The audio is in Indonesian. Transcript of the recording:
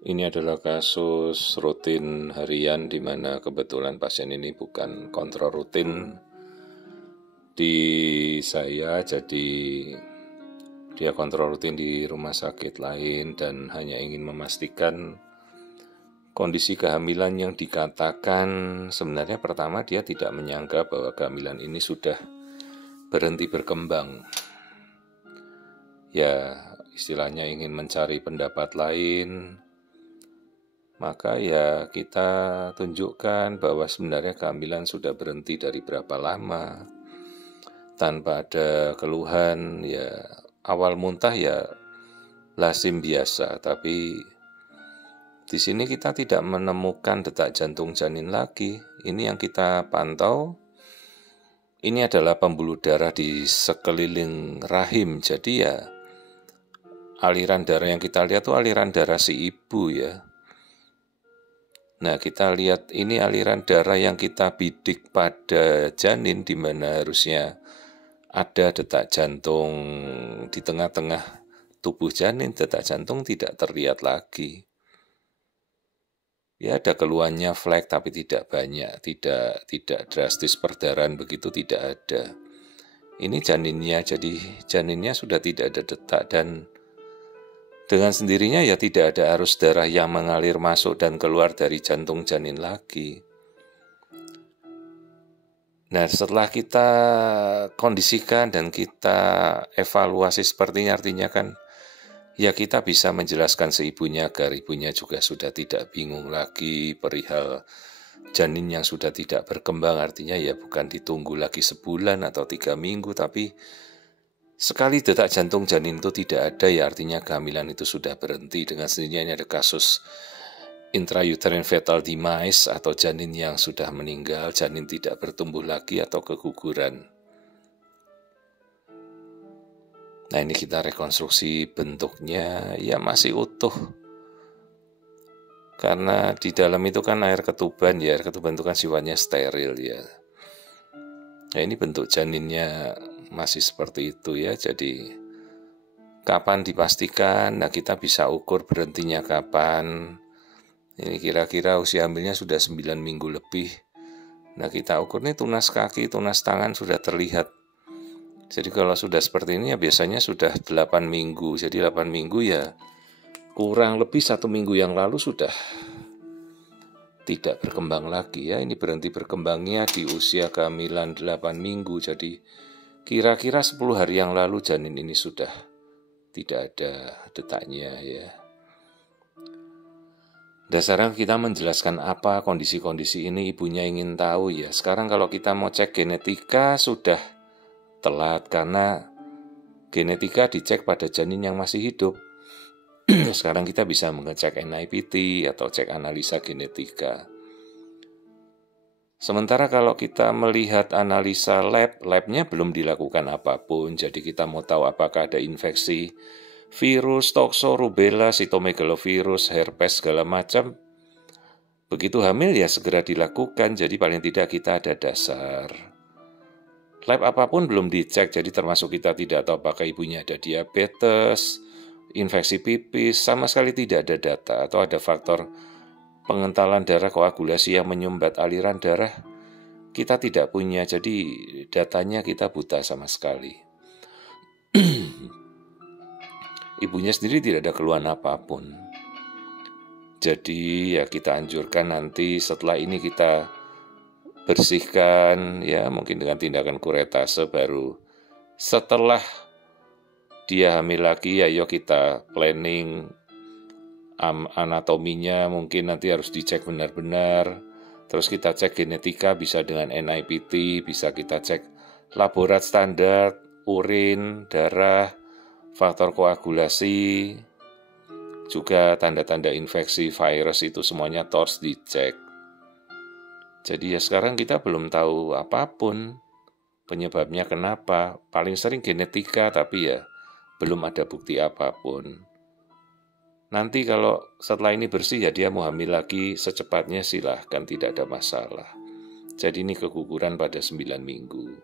Ini adalah kasus rutin harian di mana kebetulan pasien ini bukan kontrol rutin di saya, jadi dia kontrol rutin di rumah sakit lain dan hanya ingin memastikan kondisi kehamilan yang dikatakan sebenarnya pertama dia tidak menyangka bahwa kehamilan ini sudah berhenti berkembang. Ya, istilahnya ingin mencari pendapat lain. Maka ya kita tunjukkan bahwa sebenarnya kehamilan sudah berhenti dari berapa lama. Tanpa ada keluhan, ya awal muntah ya lazim biasa. Tapi di sini kita tidak menemukan detak jantung janin lagi. Ini yang kita pantau. Ini adalah pembuluh darah di sekeliling rahim. Jadi ya aliran darah yang kita lihat itu aliran darah si ibu ya. Nah, kita lihat ini aliran darah yang kita bidik pada janin di mana harusnya ada detak jantung di tengah-tengah tubuh janin, detak jantung tidak terlihat lagi. Ya, ada keluhannya flek tapi tidak banyak, tidak drastis perdarahan begitu tidak ada. Ini janinnya, jadi janinnya sudah tidak ada detak dan dengan sendirinya ya tidak ada arus darah yang mengalir masuk dan keluar dari jantung janin lagi. Nah, setelah kita kondisikan dan kita evaluasi seperti ini, artinya kan ya kita bisa menjelaskan seibunya agar ibunya juga sudah tidak bingung lagi perihal janin yang sudah tidak berkembang. Artinya ya bukan ditunggu lagi sebulan atau 3 minggu, tapi sekali detak jantung janin itu tidak ada ya artinya kehamilan itu sudah berhenti. Dengan sendirinya ini ada kasus intrauterine fetal demise atau janin yang sudah meninggal, janin tidak bertumbuh lagi atau keguguran. Nah, ini kita rekonstruksi bentuknya ya masih utuh. Karena di dalam itu kan air ketuban ya, air ketuban itu kan sifatnya steril ya. Nah, ini bentuk janinnya masih seperti itu ya, jadi kapan dipastikan, nah kita bisa ukur berhentinya kapan. Ini kira-kira usia hamilnya sudah 9 minggu lebih. Nah kita ukur nih tunas kaki, tunas tangan sudah terlihat. Jadi kalau sudah seperti ini ya biasanya sudah 8 minggu. Jadi 8 minggu ya kurang lebih 1 minggu yang lalu sudah tidak berkembang lagi ya. Ini berhenti berkembangnya di usia kehamilan 8 minggu. Jadi kira-kira 10 hari yang lalu janin ini sudah tidak ada detaknya ya. Dasarnya kita menjelaskan apa kondisi-kondisi ini ibunya ingin tahu ya. Sekarang kalau kita mau cek genetika sudah telat karena genetika dicek pada janin yang masih hidup. Sekarang kita bisa mengecek NIPT atau cek analisa genetika. Sementara kalau kita melihat analisa labnya belum dilakukan apapun, jadi kita mau tahu apakah ada infeksi virus, tokso, rubella, sitomegalovirus, herpes, segala macam. Begitu hamil ya segera dilakukan, jadi paling tidak kita ada dasar. Lab apapun belum dicek, jadi termasuk kita tidak tahu apakah ibunya ada diabetes, infeksi pipis, sama sekali tidak ada data atau ada faktor pengentalan darah koagulasi yang menyumbat aliran darah kita tidak punya, jadi datanya kita buta sama sekali. Ibunya sendiri tidak ada keluhan apapun. Jadi ya kita anjurkan nanti setelah ini kita bersihkan ya mungkin dengan tindakan kuretase, baru setelah dia hamil lagi ya yuk kita planning anatominya, mungkin nanti harus dicek benar-benar. Terus kita cek genetika bisa dengan NIPT, bisa kita cek laborat standar, urin, darah, faktor koagulasi, juga tanda-tanda infeksi virus itu semuanya harus dicek. Jadi ya sekarang kita belum tahu apapun penyebabnya kenapa. Paling sering genetika tapi ya belum ada bukti apapun. Nanti kalau setelah ini bersih ya dia mau hamil lagi secepatnya silahkan, tidak ada masalah. Jadi ini keguguran pada 9 minggu.